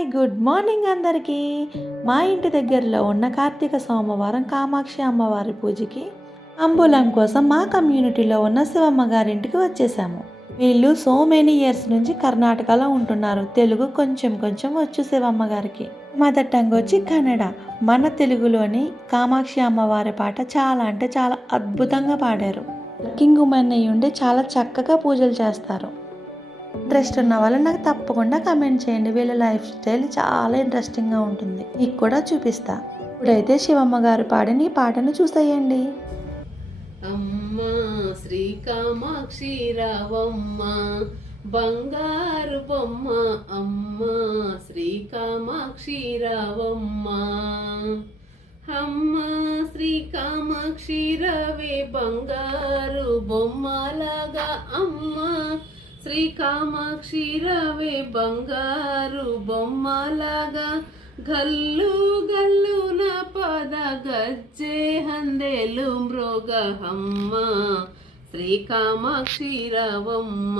Hi good morning అందరికీ. మా ఇంటి దగ్గరలో ఉన్న కార్తీక సోమవారం కామాక్షి అమ్మవారి పూజకి అంబులం కోసం మా కమ్యూనిటీలో ఉన్న శివమ్మ గారింటికి వచ్చేసాము. వీళ్ళు సో మెనీ ఇయర్స్ నుంచి కర్ణాటకలో ఉంటున్నారు. తెలుగు కొంచెం కొంచెం వచ్చు శివమ్మ గారికి. మదర్ టంగ్ వచ్చి కన్నడ. మన తెలుగులోని కామాక్షి అమ్మవారి పాట చాలా అంటే చాలా అద్భుతంగా పాడారు. వర్కింగ్ ఉమెన్ అయ్యి ఉండి చాలా చక్కగా పూజలు చేస్తారు. ఇంట్రెస్ట్ ఉన్న వాళ్ళు నాకు తప్పకుండా కమెంట్ చేయండి. వీళ్ళ లైఫ్ స్టైల్ చాలా ఇంట్రెస్టింగ్గా ఉంటుంది. మీకు కూడా చూపిస్తా. ఇప్పుడైతే శివమ్మ గారు పాడిన ఈ పాటను చూసేయండి. అమ్మా శ్రీ కామాక్షి రావమ్మ బంగారు బొమ్మ, అమ్మా శ్రీ కామాక్షి రావమ్మ. అమ్మా శ్రీ కామాక్షి రవే బంగారు బొమ్మలాగా, అమ్మా శ్రీ కామాక్షి రవే బంగారు బొమ్మలాగా, గల్లు గల్లున పద గజ్జే హందేలు మృగ, అమ్మ శ్రీ కామాక్షి రావమ్మ.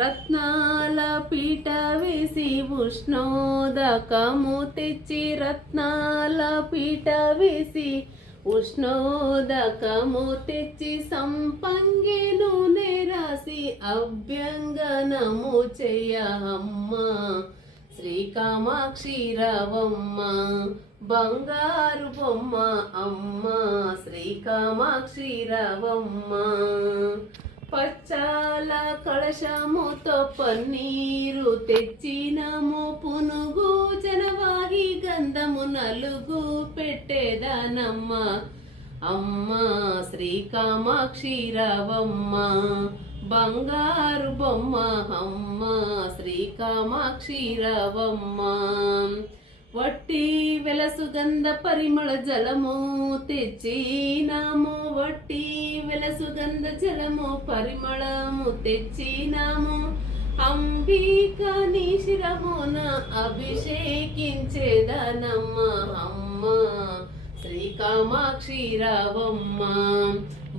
రత్నాల పీట వేసి ఉష్ణోదకము తెచ్చి, రత్నాల పీట వేసి ఉష్ణోదకము తెచ్చి, సంపంగి నూనె రాసి అభ్యంగనము చెయ్య, అమ్మ శ్రీ కామాక్షి రావమ్మ బంగారు బొమ్మ, అమ్మ శ్రీ కామాక్షి రావమ్మ. పచ్చాల కలశముతో పన్నీరు తెచ్చినము, పునుగు జనవాహి గంధము నలుగు పెట్టేదానమ్మ, అమ్మ శ్రీ కామాక్షి రావమ్మ బంగారు బొమ్మ, అమ్మ శ్రీ కామాక్షి రావమ్మ. వట్టి వెలసుగంధ పరిమళ జలము తెచ్చినాము, వట్టి వెలసుగంధ జలము పరిమళము తెచ్చినాము, అంబికని శిరమున అభిషేకించేదనమ్మ, అమ్మ శ్రీ కామాక్షి రావమ్మ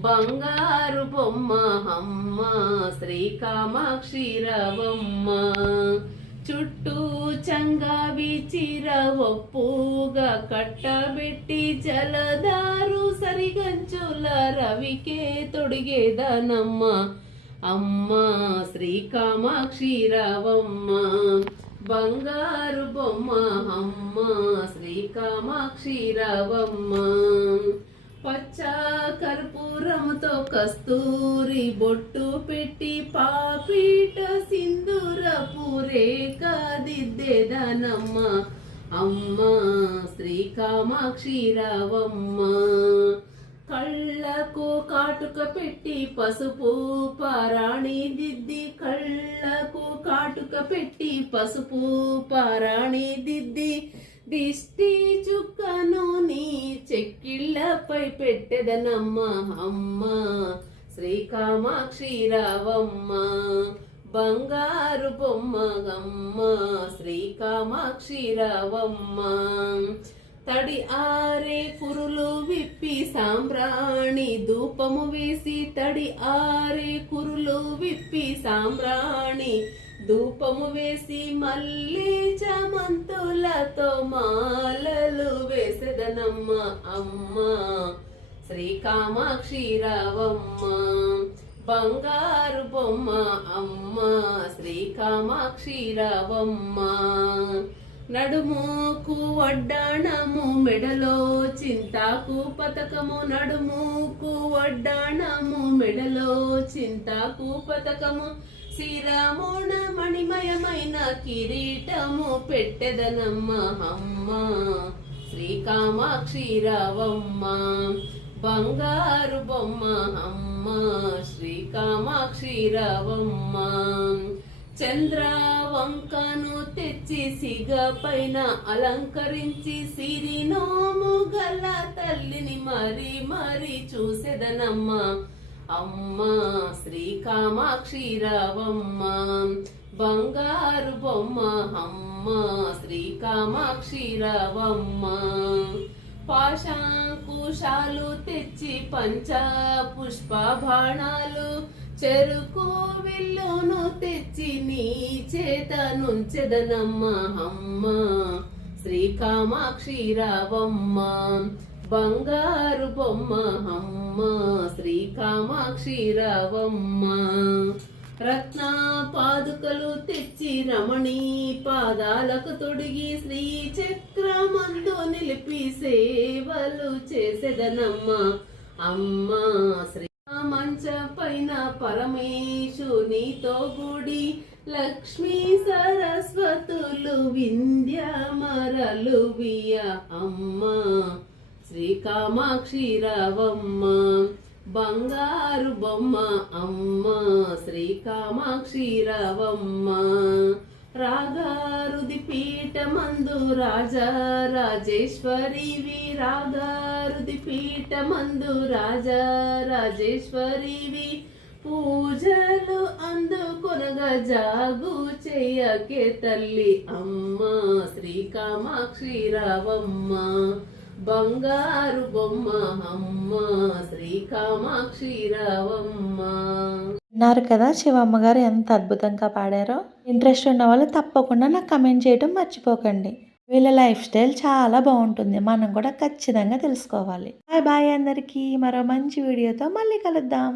బంగారు బొమ్మ, అమ్మ శ్రీ కామాక్షి రావమ్మ. చుట్టూ చంగావి చీర ఒప్పుగా కట్టబెట్టి, జలదారు సరిగంచుల రవికే తొడిగేదనమ్మ, అమ్మ శ్రీ కామాక్షి రావమ్మ బంగారు బొమ్మ, అమ్మ శ్రీ కామాక్షి రావమ్మ. పచ్చ కర్పూరముతో కస్తూరి బొట్టు పెట్టి, పాపీట సింధూరపు రేఖ దిద్దేదనమ్మ, అమ్మ శ్రీ కామాక్షి రావమ్మ. కళ్ళకు కాటుక పెట్టి పసుపు పారాణి దిద్ది, కళ్ళకు కాటుక పెట్టి పసుపు పారాణి దిద్ది, దిష్టి చుక్కను నీ చెక్కిళ్ళపై పెట్టెదనమ్మ, అమ్మ శ్రీ కామాక్షి రావమ్మ బంగారు బొమ్మ, అమ్మ శ్రీ కామాక్షి రావమ్మ. తడి ఆరే కురులు విప్పి సాంబ్రాణి ధూపము వేసి, తడి ఆరే కురులు విప్పి సాంబ్రాణి ధూపము వేసి, మల్లె చామంతులతో మాలలు వేసెదనమ్మ, అమ్మ శ్రీ కామాక్షి రావమ్మ బంగారు బొమ్మ, అమ్మ శ్రీ కామాక్షి రావమ్మ. నడుముకు వడ్డాణము మెడలో చింతాకు పతకము, నడుముకు వడ్డాణము మెడలో చింతాకు పతకము, శ్రీరాముణ మణిమయమైన కిరీటము పెట్టెదనమ్మ, అమ్మ శ్రీ కామాక్షి రావమ్మ బంగారు బొమ్మ, అమ్మ శ్రీ కామాక్షి రావమ్మ. చంద్ర వంకను తెచ్చి సిగ పైన అలంకరించి, సిరినోము గల తల్లిని మరి మరి చూసెదనమ్మ, అమ్మ శ్రీ కామాక్షి రావమ్మ బంగారు బొమ్మ, అమ్మ శ్రీ కామాక్షి రావమ్మ. పాశాంకుశాలు తెచ్చి పంచ పుష్ప బాణాలు చెరుకు విల్లును తెచ్చి నీ చేత నుంచెదనమ్మ అమ్మ శ్రీ కామాక్షి రావమ్మ బంగారు బొమ్మ అమ్మ శ్రీ కామాక్షి రావమ్మ రత్న పాదుకలు తెచ్చి రమణి పాదాలకు తొడిగి శ్రీ చక్రమందు నిలిపి సేవలు చేసేదనమ్మ అమ్మ శ్రీ మంచ పైన పరమేశునితో గుడి లక్ష్మీ సరస్వతులు వింధ్యమరలు వియ అమ్మ శ్రీ కామాక్షి రావమ్మ బంగారు బొమ్మ అమ్మ శ్రీ కామాక్షి రావమ్మ రాగారుది పీఠమందు రాజా రాజేశ్వరివి రాగారుది పీఠమందు రాజా రాజేశ్వరివి పూజలు అందుకొనగా జాగు చెయ్యకే తల్లి అమ్మ శ్రీ కామాక్షి రావమ్మ బంగారు బొమ్మ అమ్మ శ్రీ కామాక్షి రావమ్మ. విన్నారు కదా శివమ్మ గారు ఎంత అద్భుతంగా పాడారో. ఇంట్రెస్ట్ ఉన్న వాళ్ళు తప్పకుండా నాకు కమెంట్ చేయడం మర్చిపోకండి. వీళ్ళ లైఫ్ స్టైల్ చాలా బాగుంటుంది, మనం కూడా ఖచ్చితంగా తెలుసుకోవాలి. బాయ్ బాయ్ అందరికీ. మరో మంచి వీడియోతో మళ్ళీ కలుద్దాం.